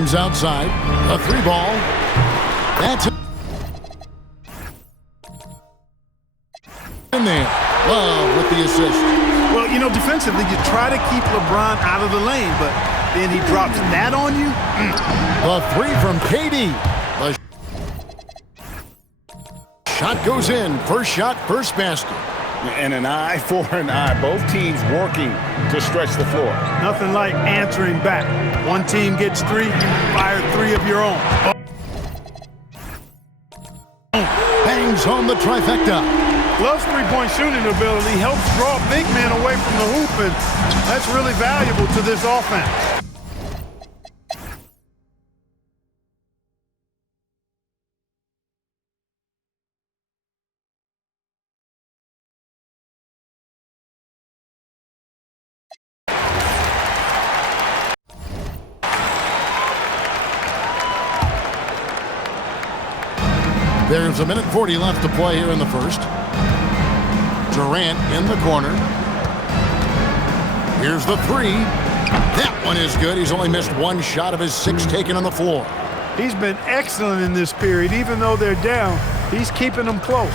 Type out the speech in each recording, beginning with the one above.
James outside. A 3-ball. That's in there. Love with the assist. Well, you know, defensively, you try to keep LeBron out of the lane, but then he drops that on you. The 3 from KD. The shot goes in. First shot, first basket. And an eye for an eye. Both teams working to stretch the floor. Nothing like answering back. One team gets 3, you fire 3 of your own. Bangs home the trifecta. Love's three-point shooting ability helps draw big men away from the hoop, and that's really valuable to this offense. There's 1:40 left to play here in the first. Durant in the corner. Here's the 3. That one is good. He's only missed 1 shot of his 6 taken on the floor. He's been excellent in this period. Even though they're down, he's keeping them close.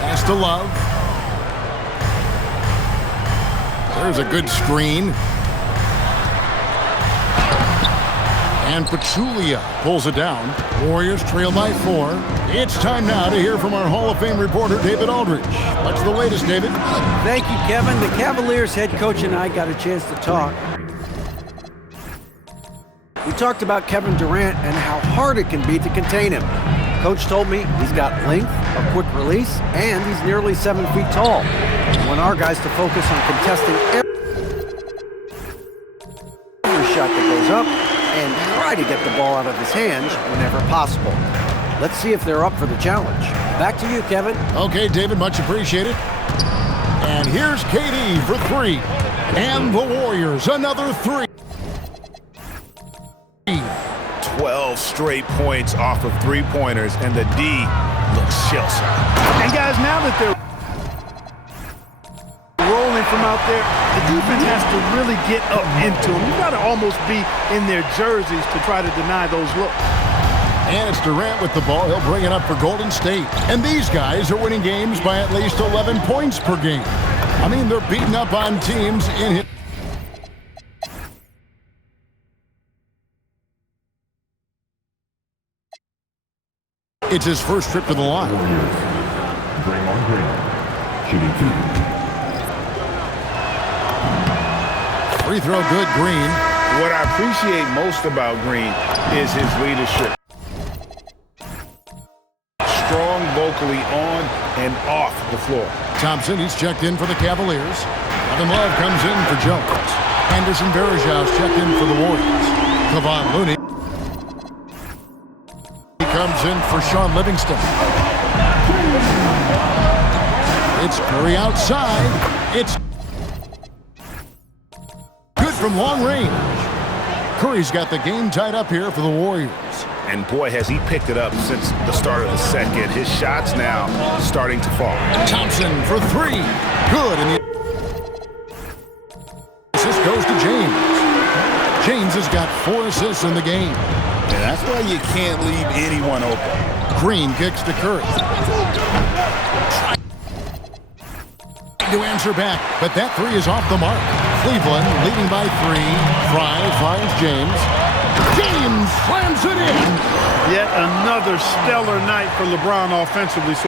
Pass to Love. There's a good screen. And Pachulia pulls it down. Warriors trail by 4. It's time now to hear from our Hall of Fame reporter, David Aldridge. What's the latest, David? Thank you, Kevin. The Cavaliers head coach and I got a chance to talk. We talked about Kevin Durant and how hard it can be to contain him. Coach told me he's got length, a quick release, and he's nearly 7 feet tall. We want our guys to focus on contesting every shot that goes up and try to get the ball out of his hands whenever possible. Let's see if they're up for the challenge. Back to you, Kevin. Okay, David, much appreciated. And here's KD for 3. And the Warriors, another 3. 12 straight points off of 3-pointers, and the D looks shell-shocked. And guys, now that they're rolling from out there, the defense has to really get up into them. You've got to almost be in their jerseys to try to deny those looks. And it's Durant with the ball. He'll bring it up for Golden State. And these guys are winning games by at least 11 points per game. I mean, they're beating up on teams in his... It's his first trip to the line. Free throw good, Green. What I appreciate most about Green is his leadership. Strong vocally on and off the floor. Thompson, he's checked in for the Cavaliers. Kevin Love comes in for Jones. Anderson Varejão's checked in for the Warriors. Kevon Looney comes in for Sean Livingston. It's Curry outside. It's good from long range. Curry's got the game tied up here for the Warriors. And boy, has he picked it up since the start of the second. His shots now starting to fall. Thompson for 3. Good. And the assist goes to James. James has got 4 assists in the game. And that's why you can't leave anyone open. Green kicks to Curry. Trying to answer back, but that 3 is off the mark. Cleveland leading by 3. Fry finds James. James slams it in. Yet another stellar night for LeBron offensively so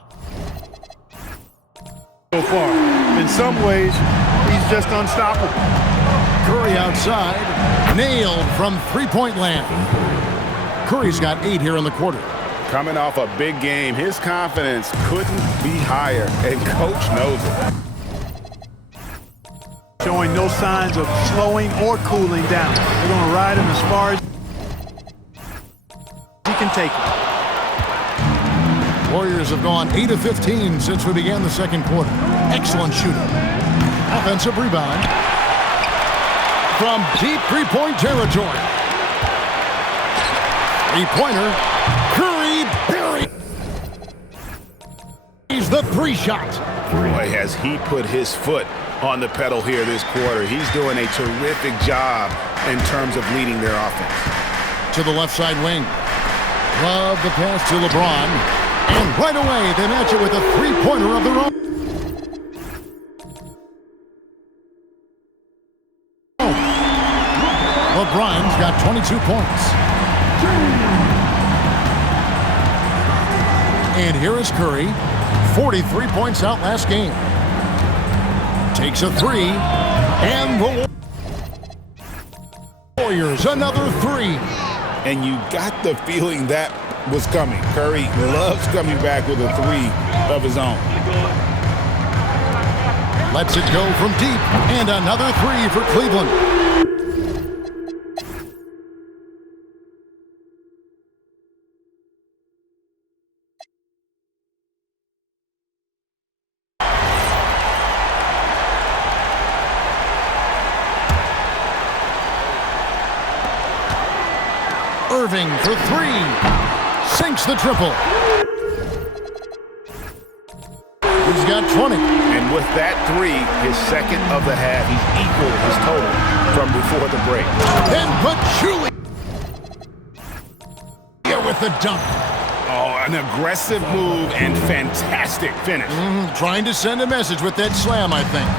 far. In some ways, he's just unstoppable. Curry outside. Nailed from three-point land. Curry's got 8 here in the quarter. Coming off a big game, his confidence couldn't be higher, and coach knows it. Showing no signs of slowing or cooling down. They're going to ride him as far as he can take it. Warriors have gone 8 of 15 since we began the second quarter. Excellent shooting. Offensive rebound from deep three-point territory. Three-pointer. Curry buried. He's the 3 shot. Boy, has he put his foot on the pedal here this quarter. He's doing a terrific job in terms of leading their offense. To the left side wing. Love the pass to LeBron. And right away, they match it with a three-pointer of their own. LeBron's got 22 points. And here is Curry. 43 points out last game. Takes a three. And the Warriors, another three. And you got the feeling that was coming. Curry loves coming back with a three of his own. Lets it go from deep. And another three for Cleveland. Irving for three. Sinks the triple. He's got 20. And with that three, his second of the half, he's equal his total from before the break. Then Pachulia with the dunk. Oh, an aggressive move and fantastic finish. Trying to send a message with that slam, I think.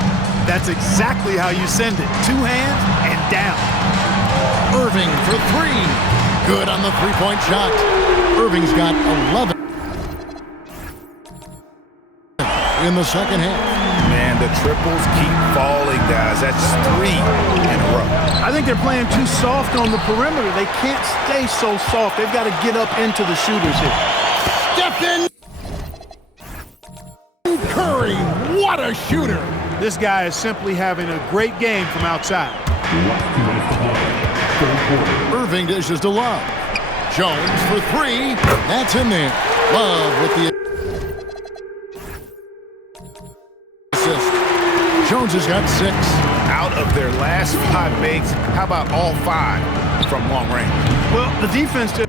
That's exactly how you send it. Two hands and down. Irving for three. Good on the three-point shot. Irving's got 11 in the second half. Man, the triples keep falling, guys. That's three in a row. I think they're playing too soft on the perimeter. They can't stay so soft. They've got to get up into the shooters here. Steph Curry, what a shooter. This guy is simply having a great game from outside. Irving dishes to Love. Jones for three. That's in there. Love with the assist. Jones has got 6. Out of their last 5 makes, how about all 5 from long range? Well, the defense just...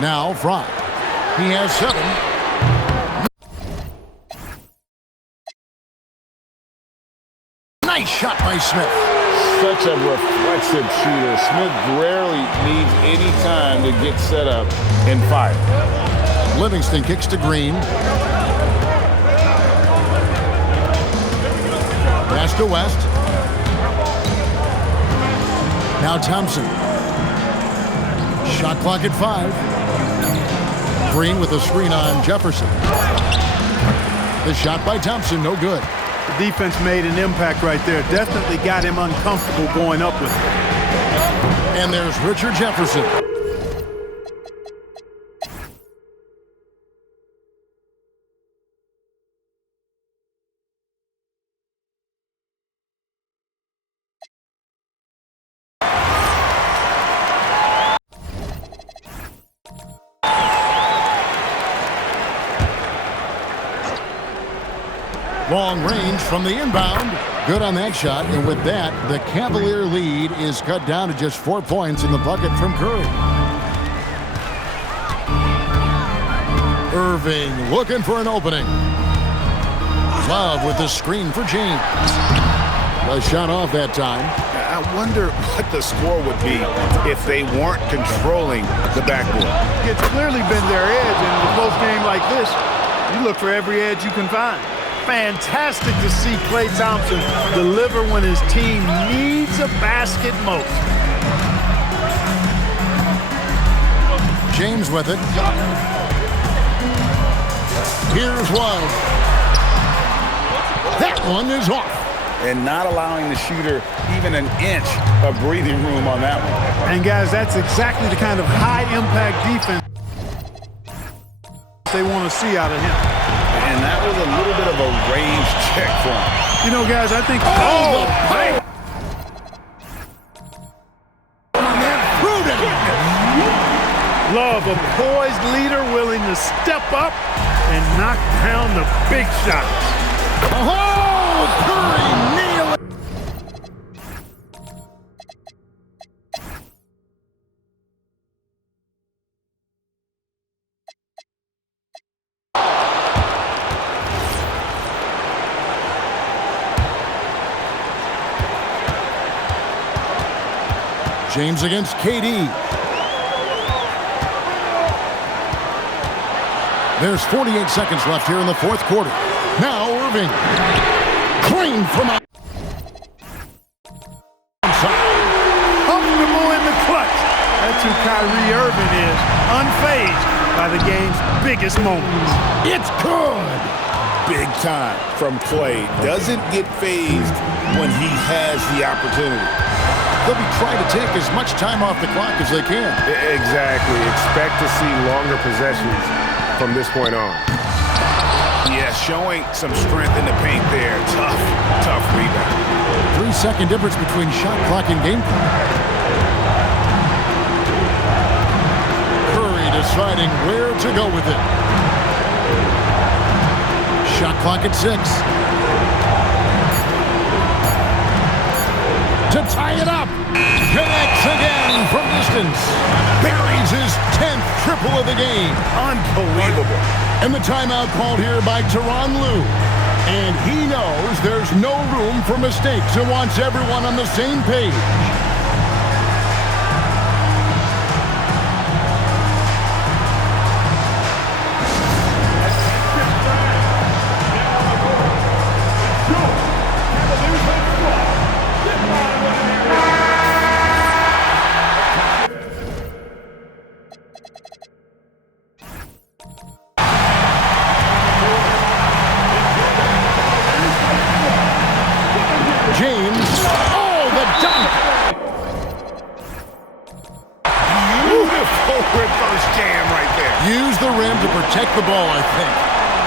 Now Fry. He has 7. Nice shot by Smith. Such a reflexive shooter. Smith rarely needs any time to get set up and fire. Livingston kicks to Green. Pass to West. Now Thompson. Shot clock at 5. Green with a screen on Jefferson. The shot by Thompson, no good. The defense made an impact right there. Definitely got him uncomfortable going up with it. And there's Richard Jefferson. Long range from the inbound. Good on that shot. And with that, the Cavalier lead is cut down to just 4 points in the bucket from Curry. Irving looking for an opening. Love with the screen for James. A shot off that time. I wonder what the score would be if they weren't controlling the backboard. It's clearly been their edge, and in a close game like this, you look for every edge you can find. Fantastic to see Klay Thompson deliver when his team needs a basket most. James with it. Here's one. That one is off. And not allowing the shooter even an inch of breathing room on that one. And guys, that's exactly the kind of high-impact defense they want to see out of him. And that was a little bit of a range check for him. You know, guys, I think... Love of a poised leader willing to step up and knock down the big shots. Oh, Curry nailed it. James against KD. There's 48 seconds left here in the fourth quarter. Now Irving. Clean from outside. Comfortable in the clutch. That's who Kyrie Irving is. Unfazed by the game's biggest moments. It's good. Big time from Clay. Doesn't get phased when he has the opportunity. They'll be trying to take as much time off the clock as they can. Exactly. Expect to see longer possessions from this point on. Yeah, showing some strength in the paint there. Tough rebound. 3-second difference between shot clock and game clock. Curry deciding where to go with it. Shot clock at 6. To tie it up. Connects again from distance. Buries his 10th triple of the game. Unbelievable. And the timeout called here by Tyronn Lue. And he knows there's no room for mistakes and wants everyone on the same page. James. Oh, the dunk. Beautiful reverse jam right there. Use the rim to protect the ball, I think.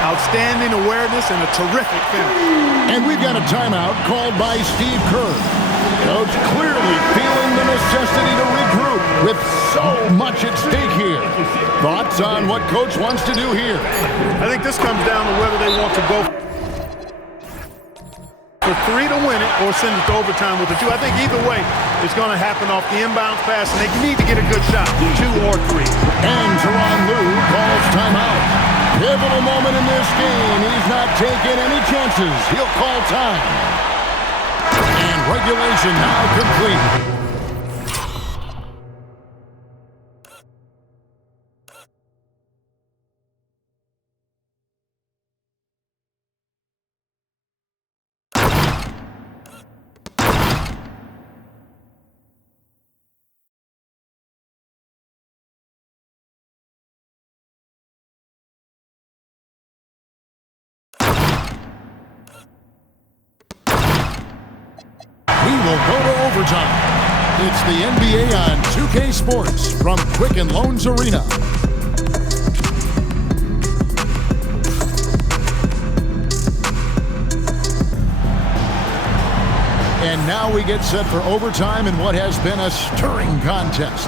Outstanding awareness and a terrific finish. And we've got a timeout called by Steve Kerr. Coach clearly feeling the necessity to regroup with so much at stake here. Thoughts on what Coach wants to do here? I think this comes down to whether they want to go for 3 to win it or send it to overtime with a 2. I think either way, it's going to happen off the inbound pass, and they need to get a good shot, 2 or 3. And Tyronn Lue calls timeout. Pivotal moment in this game. He's not taking any chances. He'll call time. And regulation now complete. We will go to overtime. It's the NBA on 2K Sports from Quicken Loans Arena. And now we get set for overtime in what has been a stirring contest.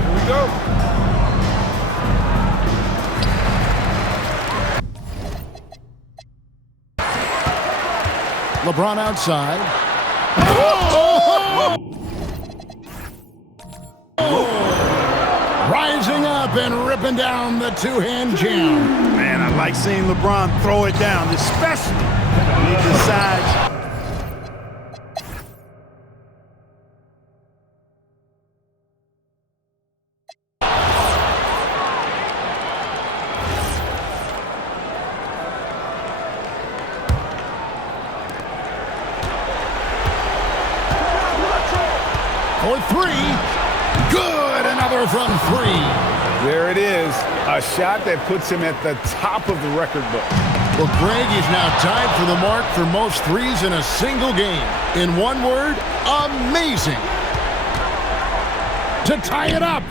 Here we go. LeBron outside. Oh! Rising up and ripping down the two-hand jam. Man, I like seeing LeBron throw it down, especially when he decides. For 3. Good. Another from 3. There it is. A shot that puts him at the top of the record book. Well, Greg is now tied for the mark for most threes in a single game. In one word, amazing. To tie it up.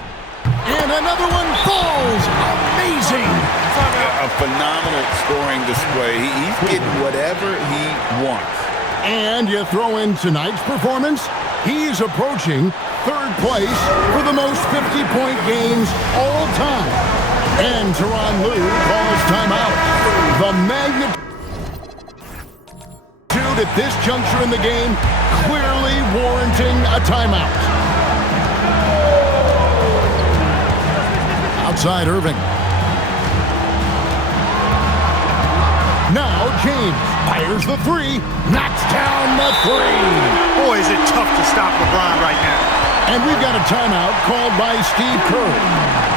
And another one falls. Amazing. A phenomenal scoring display. He's getting whatever he wants. And you throw in tonight's performance, he's approaching third place for the most 50-point games all time. And Tyronn Lue calls timeout. The magnitude at this juncture in the game clearly warranting a timeout. Outside Irving. Now James fires the three, knocks down the three. Boy, is it tough to stop LeBron right now. And we've got a timeout called by Steve Kerr.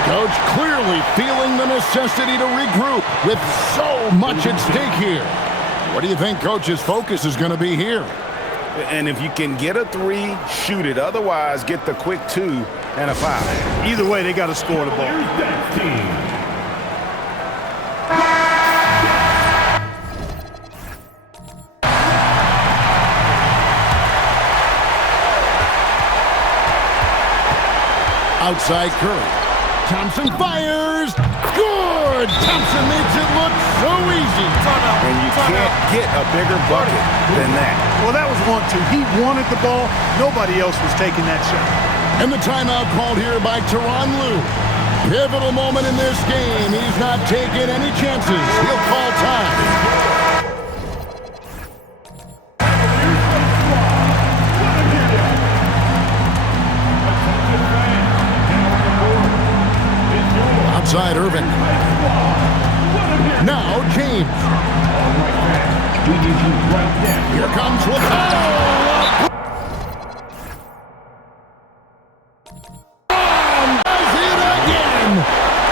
Coach clearly feeling the necessity to regroup with so much at stake here. What do you think Coach's focus is going to be here? And if you can get a three, shoot it. Otherwise, get the quick two and a foul. Either way, they got to score the ball. Outside Curry. Thompson fires. Good! Thompson makes it look so easy. And you can't get a bigger bucket than that. Well, that was 1-2. He wanted the ball. Nobody else was taking that shot. And the timeout called here by Tyronn Lue. Pivotal moment in this game. He's not taking any chances. He'll call time. Outside Irving. Now James. Here comes LeBron. Does it again.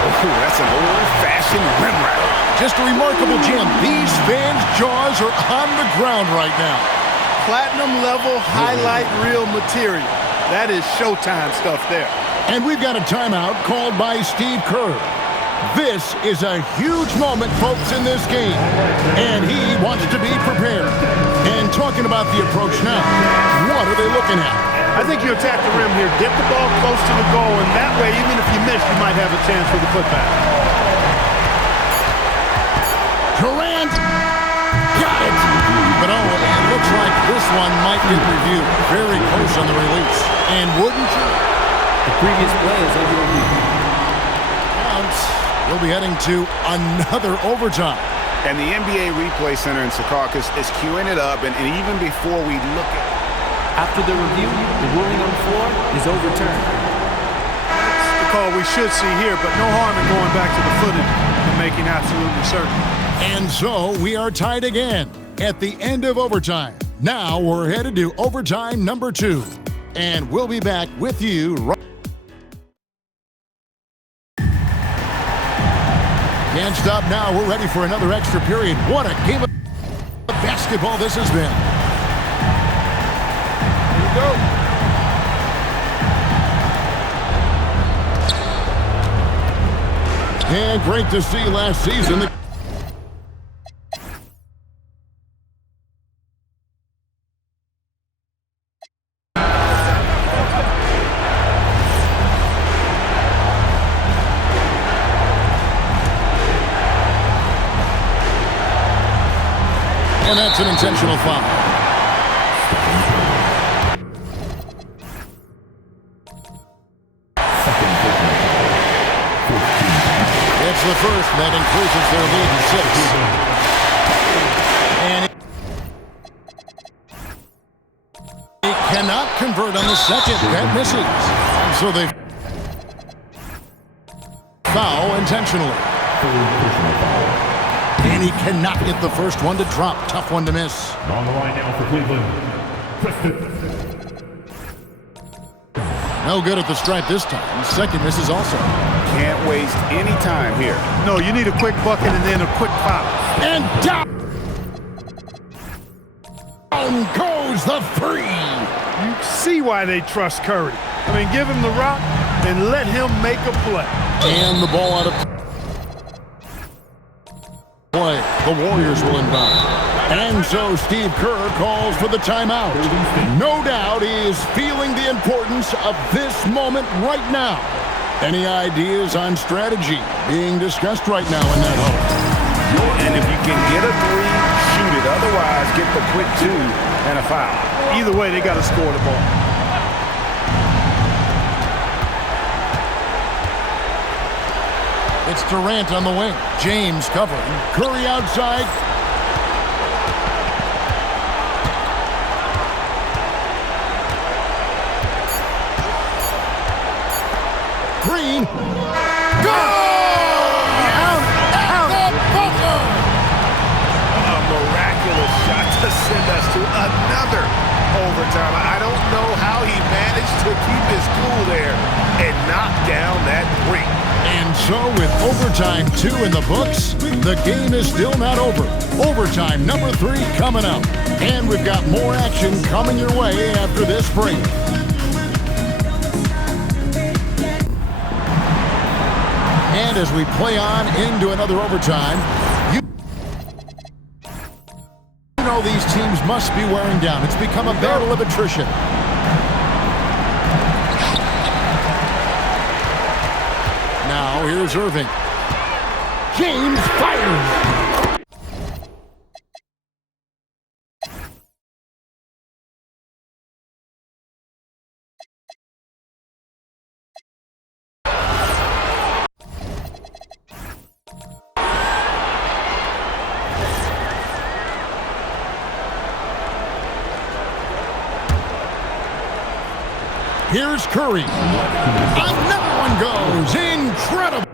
Oh, that's an old-fashioned rim runner. Just a remarkable jam. These fans' jaws are on the ground right now. Platinum level highlight reel material. That is Showtime stuff there. And we've got a timeout called by Steve Kerr. This is a huge moment, folks, in this game. And he wants to be prepared. And talking about the approach now, what are they looking at? I think you attack the rim here, get the ball close to the goal, and that way, even if you miss, you might have a chance for the putback. Durant got it. But oh, it looks like this one might get reviewed. Very close on the release. And wouldn't you? The previous play is under review. We'll be heading to another overtime. And the NBA Replay Center in Secaucus is queuing it up, and even before we look at it. After the review, the ruling on the floor is overturned. It's the call we should see here, but no harm in going back to the footage and making absolutely certain. And so we are tied again at the end of overtime. Now we're headed to overtime number 2. And we'll be back with you right. Can't stop now. We're ready for another extra period. What a game of basketball this has been. Here we go. And great to see last season. And that's an intentional foul. It's the first that increases their lead to 6. And he cannot convert on the second. That misses. So they foul intentionally. And he cannot get the first one to drop. Tough one to miss. On the line now for Cleveland, Preston. No good at the stripe this time. Second misses also. Can't waste any time here. No, you need a quick bucket and then a quick foul. And down goes the three. You see why they trust Curry. I mean, give him the rock and let him make a play. And the ball out of play. The Warriors will inbound. And so Steve Kerr calls for the timeout. No doubt he is feeling the importance of this moment right now. Any ideas on strategy being discussed right now in that hole? And if you can get a three, shoot it. Otherwise, get the quick two and a foul. Either way, they got to score the ball. It's Durant on the wing. James covering. Curry outside. Green. Go! Out. The buzzer! A miraculous shot to send us to another overtime. I don't know how he managed to keep his cool there and knock down that three. And so with overtime 2 in the books, the game is still not over. Overtime number 3 coming up. And we've got more action coming your way after this break. And as we play on into another overtime, you know these teams must be wearing down. It's become a battle of attrition. Now here's Irving. James fires. Here's Curry. Another one goes. Incredible.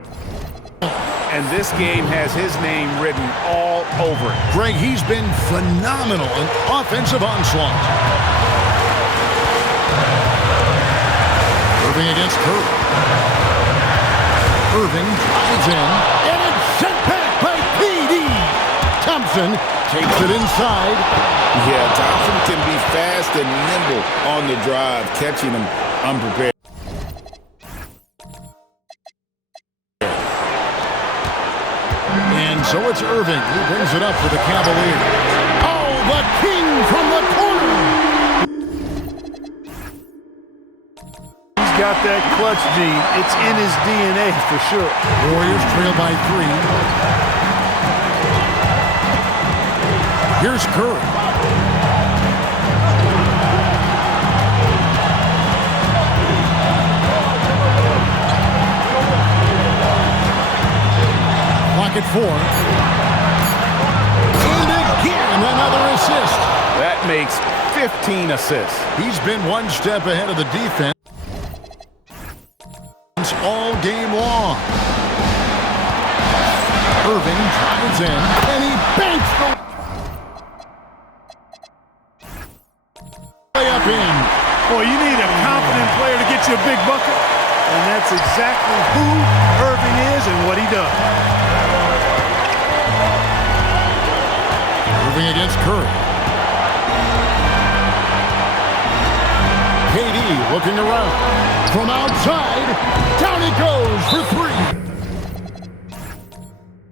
And this game has his name written all over it. Greg, he's been phenomenal in offensive onslaught. Irving against Curry. Irving drives in, and it's sent back by P.D. Thompson takes it inside. Yeah, Thompson can be fast and nimble on the drive, catching him unprepared. And so it's Irving who brings it up for the Cavaliers. Oh, the king from the corner! He's got that clutch gene. It's in his DNA for sure. Warriors trail by 3. Here's Curry. At 4. And again, another assist. That makes 15 assists. He's been one step ahead of the defense all game long. Irving drives in, and he banks the layup in. Boy, you need a confident player to get you a big bucket, and that's exactly who Irving is and what he does. Irving against Curry. KD looking around. From outside, down it goes for 3.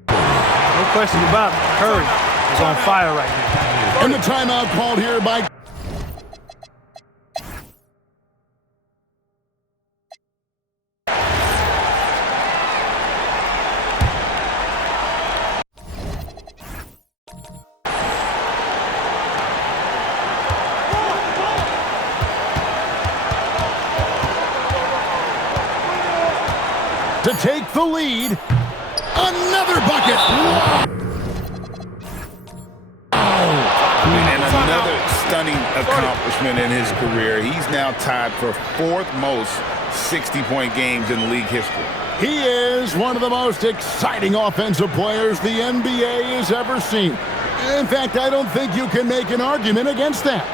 No question about it. Curry is on fire right now. And the timeout called here by to take the lead. Another bucket. And another stunning accomplishment in his career. He's now tied for 4th most 60-point games in league history. He is one of the most exciting offensive players the NBA has ever seen. In fact, I don't think you can make an argument against that.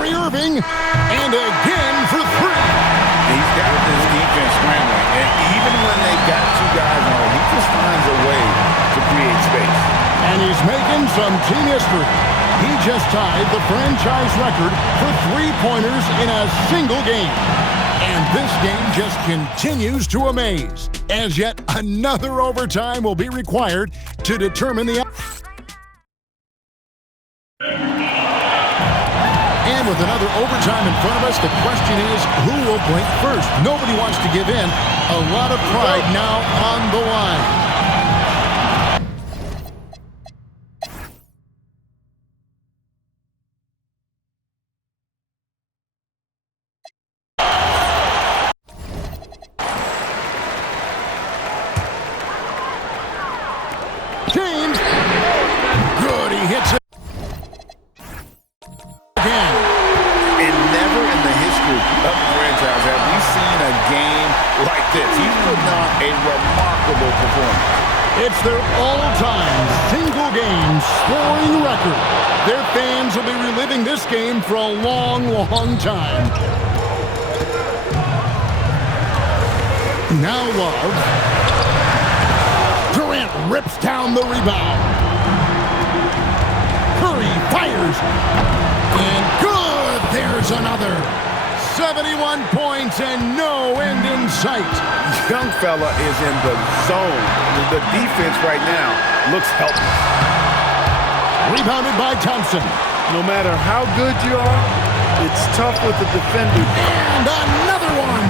Irving, and again for 3. He's got this defense scrambling, and even when they've got 2 guys on him, he just finds a way to create space. And he's making some team history. He just tied the franchise record for 3-pointers in a single game. And this game just continues to amaze, as yet another overtime will be required to determine the outcome. And with another overtime in front of us, the question is, who will blink first? Nobody wants to give in. A lot of pride now on the line. again. And never in the history of the franchise have we seen a game like this. He's putting on a remarkable performance. It's their all-time single-game scoring record. Their fans will be reliving this game for a long, long time. Now Love. Durant rips down the rebound. Curry fires. And good! There's another. 71 points and no end in sight. Young fella is in the zone. The defense right now looks helpless. Rebounded by Thompson. No matter how good you are, it's tough with the defender. And another one.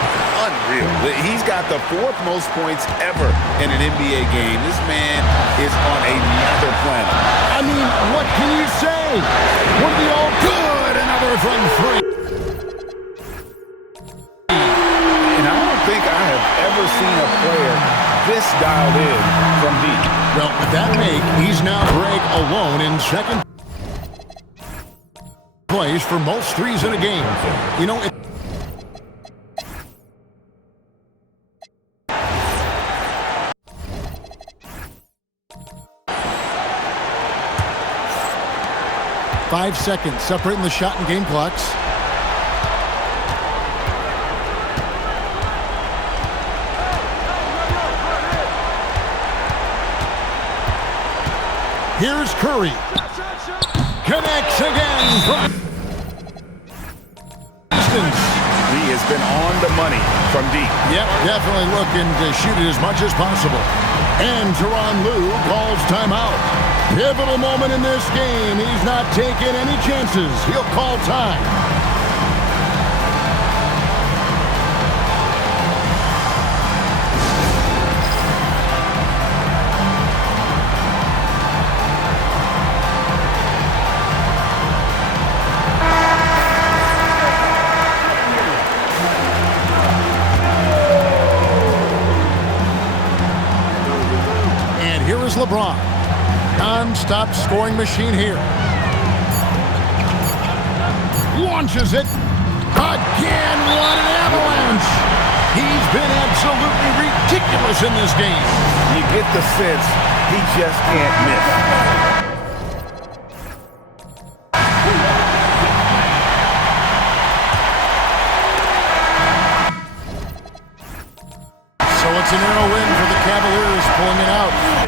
Unreal. He's got the 4th most points ever in an NBA game. This man is on another planet. I mean, what can you say? One of the all good, another from 3. And I don't think I have ever seen a player this dialed in from deep. Well, with that make, he's now Greg alone in second place for most threes in a game. You know, 5 seconds separating the shot and game clocks. Here's Curry. Connects again from distance. He has been on the money from deep. Yep, definitely looking to shoot it as much as possible. And Tyronn Lue calls timeout. Pivotal moment in this game. He's not taking any chances. He'll call time. And here is LeBron. Non-stop scoring machine here. Launches it. Again, what an avalanche. He's been absolutely ridiculous in this game. You get the sense he just can't miss. So it's a narrow win for the Cavaliers, pulling it out.